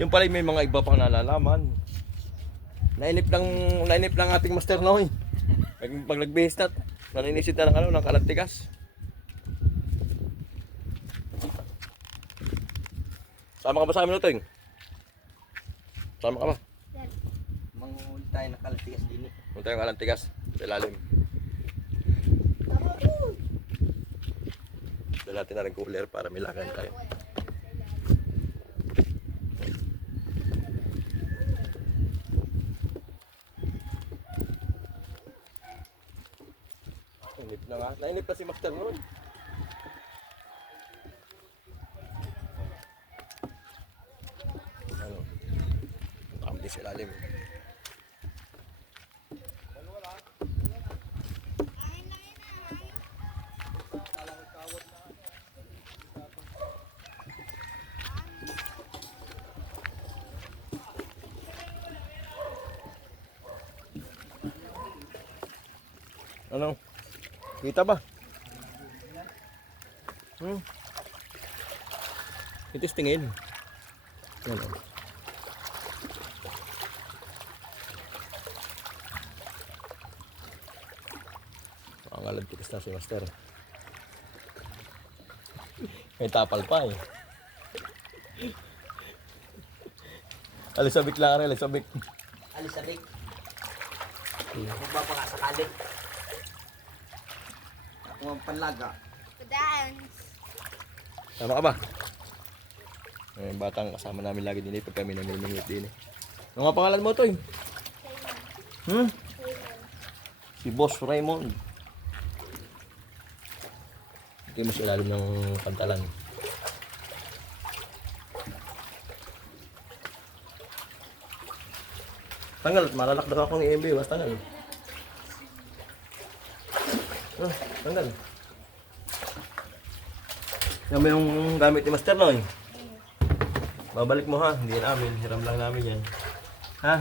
Yung pala may mga iba pang nalalaman. Nainip lang ating Master Noy. Pag nagbihis na, naninisid na ng kalantigas. Sama ka ba sa amin, Utoy? Sama ka ba? Manguhuli tayo ng kalatigas din eh. Punta yung kalantigas sa ilalim. Dala natin na rin cooler para may lagayan tayo. Nainip na nga. Nainip na si Master noon. Ano? Kamdi sa ilalim. Ano? Kita ba? Itis tingin. Ano? Ang alantikas na si Master. May tapal pa eh. Alisabik lang rin, alisabik. Alisabik. Magpapakasakali. Ako ang panlaga. Dance. Tama ka ba? Yung batang kasama namin lagi din eh pag kami namimingit din eh. Ano nga pangalan mo, Toy? Si Boss Raymond. Hindi mo siya ilalim ng pantalan. Tanggal, malalakdak akong EMB, basta tanggal. Tanggal. Yan mo yung gamit ni Master Noy. Babalik mo ha, hindi namin, hiram lang namin yan. Ha?